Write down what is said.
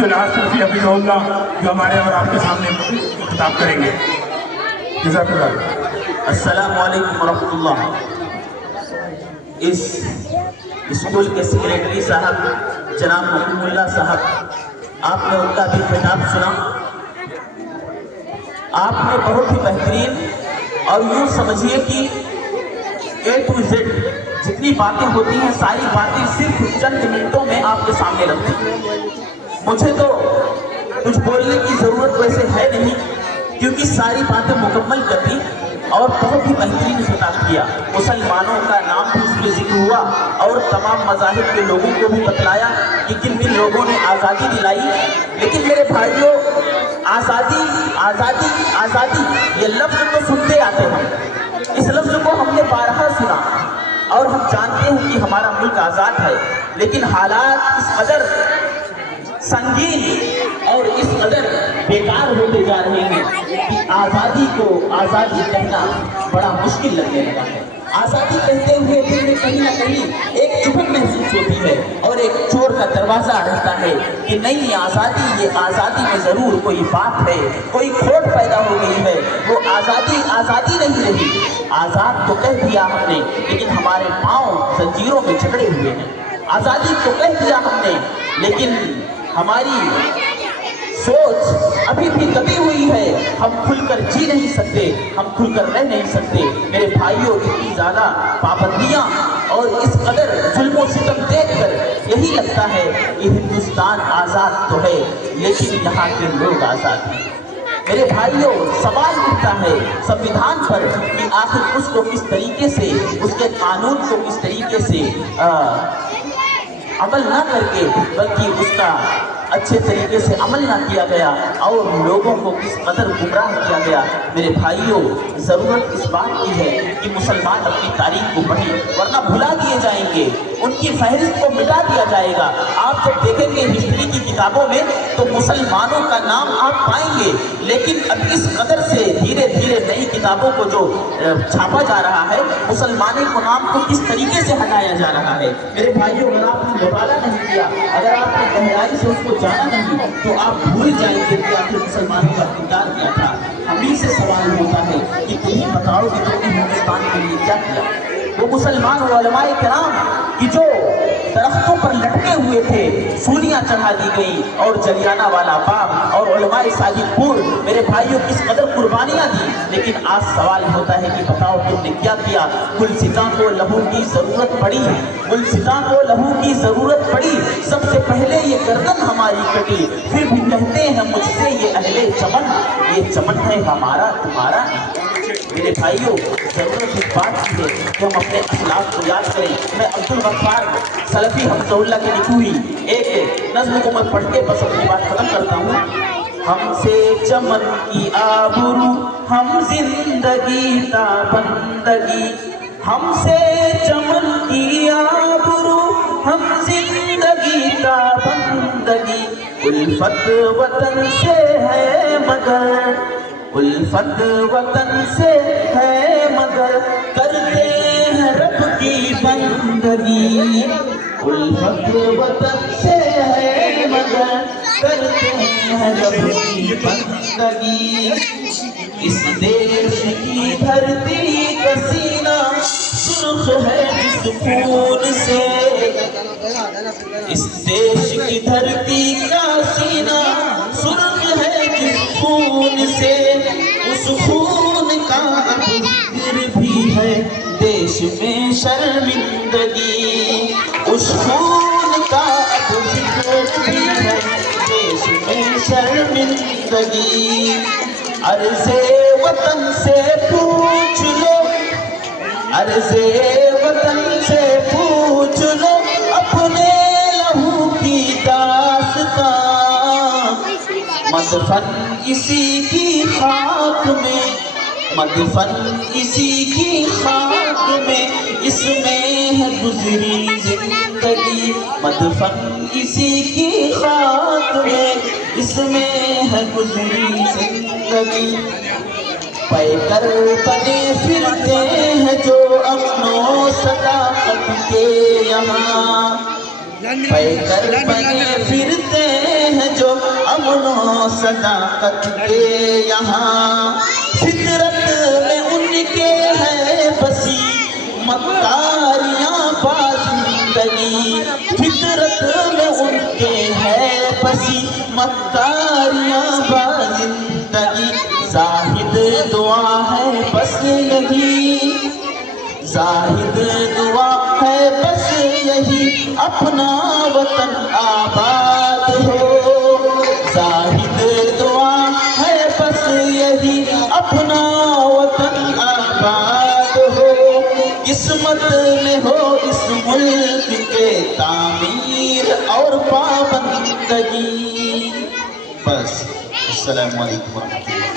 عبدالعال صوفی حفظہ جو ہمارے اور آپ کے سامنے خطاب کریں گے. جزاک اللہ. السلام علیکم ورحمۃ اللہ. اس اسکول کے سیکریٹری صاحب جناب محمود اللہ صاحب، آپ نے ان کا بھی خطاب سنا. آپ نے بہت ہی بہترین اور یوں سمجھیے کہ A to Z جتنی باتیں ہوتی ہیں ساری باتیں صرف چند منٹوں میں آپ کے سامنے رکھتی ہیں. مجھے تو کچھ بولنے کی ضرورت ویسے ہے نہیں کیونکہ ساری باتیں مکمل کر دی اور بہت ہی بہترین خطاب کیا. مسلمانوں کا نام بھی اس میں ذکر ہوا اور تمام مذاہب کے لوگوں کو بھی بتلایا کہ کن کن لوگوں نے آزادی دلائی. لیکن میرے بھائیوں، آزادی آزادی آزادی یہ لفظ تو سنتے آتے ہیں. اس لفظ کو ہم نے بارہا سنا اور ہم جانتے ہیں کہ ہمارا ملک آزاد ہے، لیکن حالات اس قدر سنگین اور اس قدر بیکار ہوتے جا رہے ہیں کہ آزادی کو آزادی کہنا بڑا مشکل لگنے لگا ہے. آزادی کہتے ہوئے دل میں کہیں نہ کہیں ایک چبھن محسوس ہوتی ہے اور ایک چور کا دروازہ رہتا ہے کہ نہیں، آزادی یہ آزادی میں ضرور کوئی بات ہے، کوئی کھوٹ پیدا ہو گئی ہے. وہ آزادی آزادی نہیں رہی. آزاد تو کہہ دیا ہم نے لیکن ہمارے پاؤں زنجیروں میں جکڑے ہوئے ہیں. آزادی تو کہہ دیا ہم نے لیکن ہماری سوچ ابھی بھی دبی ہوئی ہے. ہم کھل کر جی نہیں سکتے، ہم کھل کر رہ نہیں سکتے. میرے بھائیوں، اتنی زیادہ پابندیاں اور اس قدر ظلم و ستم دیکھ کر یہی لگتا ہے کہ ہندوستان آزاد تو ہے لیکن یہاں کے لوگ آزاد ہیں. میرے بھائیوں، سوال اٹھتا ہے سمویدھان پر کہ آخر اس کو کس طریقے سے، اس کے قانون کو کس طریقے سے عمل نہ کر کے بلکہ اس کا اچھے طریقے سے عمل نہ کیا گیا اور لوگوں کو کس قدر گمراہ کیا گیا. میرے بھائیوں، ضرورت اس بات کی ہے کہ مسلمان اپنی تاریخ کو پڑھیں ورنہ بھلا دیے جائیں گے، ان کی فہرست کو مٹا دیا جائے گا. آپ جب دیکھیں گے ہسٹری کی کتابوں میں تو مسلمانوں کا نام آپ پائیں گے، لیکن اب اس قدر سے دھیرے دھیرے نئی کتابوں کو جو چھاپا جا رہا ہے، مسلمانوں کو نام کو کس طریقے سے ہٹایا جا رہا ہے. میرے بھائیوں، اگر آپ نے مطالعہ نہیں کیا، اگر آپ نے گہرائی سے اس کو جانا نہیں تو آپ بھول جائیں گے کہ آخر مسلمانوں کا کردار کیا تھا. ہمیں سے سوال ہوتا ہے کہ تمہیں بتاؤ کہ تم نے ہندوستان کے لیے کیا کیا. وہ مسلمان علماء کرام کی جو درختوں پر لٹکے ہوئے تھے، سولیاں چڑھا دی گئی اور جلیانہ والا باغ اور علماء ساجد پور، میرے بھائیوں کس قدر قربانیاں دی. لیکن آج سوال ہوتا ہے کہ بتاؤ تم نے کیا کیا. گلستاں کو لہو کی ضرورت پڑی، گلستاں کو لہو کی ضرورت پڑی. سب سے پہلے یہ گردن ہماری کٹی، پھر بھی کہتے ہیں مجھ سے یہ اہل چمن، یہ چمن ہے ہمارا تمہارا نہیں. میرے بھائیوں، ضرورت اس بات کی ہے کہ ہم اپنے اخلاق کو یاد کریں. میں عبدالغفار سلفی حفظہ اللہ کی لکھی ہوئی ایک نظم کو میں پڑھ کے بس اپنی بات ختم کرتا ہوں. ہم سے چمن کی آبرو، ہم زندگی تا بندگی. ہم سے چمن کی آبرو، ہم زندگی تا بندگی. الفت وطن سے ہے مگر، الفت وطن سے ہے مگر کرتے ہیں رب کی بندگی. الفت وطن سے ہے مگر کرتے ہیں رب کی بندگی. اس دیش کی دھرتی کا سینہ سرخ ہے جس خون سے، اس دیش کی دھرتی کا سینہ سرخ ہے جس خون سے. اس خون کا اب ذکر بھی ہے دیش میں شرمندگی. اس خون کا اب ذکر بھی ہے دیش میں شرمندگی. عرض وطن سے پوچھ لو، عرض وطن سے پوچھ لو اپنے لہو کی داستاں. مدفن اسی کی خاک میں، مدفن اسی کی خاک میں، اس میں ہے گزری زندگی. مدفن اسی کی خاک میں، اس میں ہے گزری زندگی. پیکر بنے پھرتے ہیں جو امن و صداقت کے یہاں، پیکر بنے پھرتے ہیں جو تعاون و صداقت کے یہاں، فطرت میں ان کے ہے بسی مکاریاں بازندگی، فطرت میں ان کے ہے بسی مکاریاں بازندگی، زاہد دعا ہے بس یہی، زاہد دعا ہے بس یہی اپنا وطن آباد ہو، زاہد دعا ہے بس یہی اپنا وطن آباد ہو، قسمت میں ہو اس ملک کے تعمیر اور پابندگی۔ بس السلام علیکم ورحمۃ اللہ۔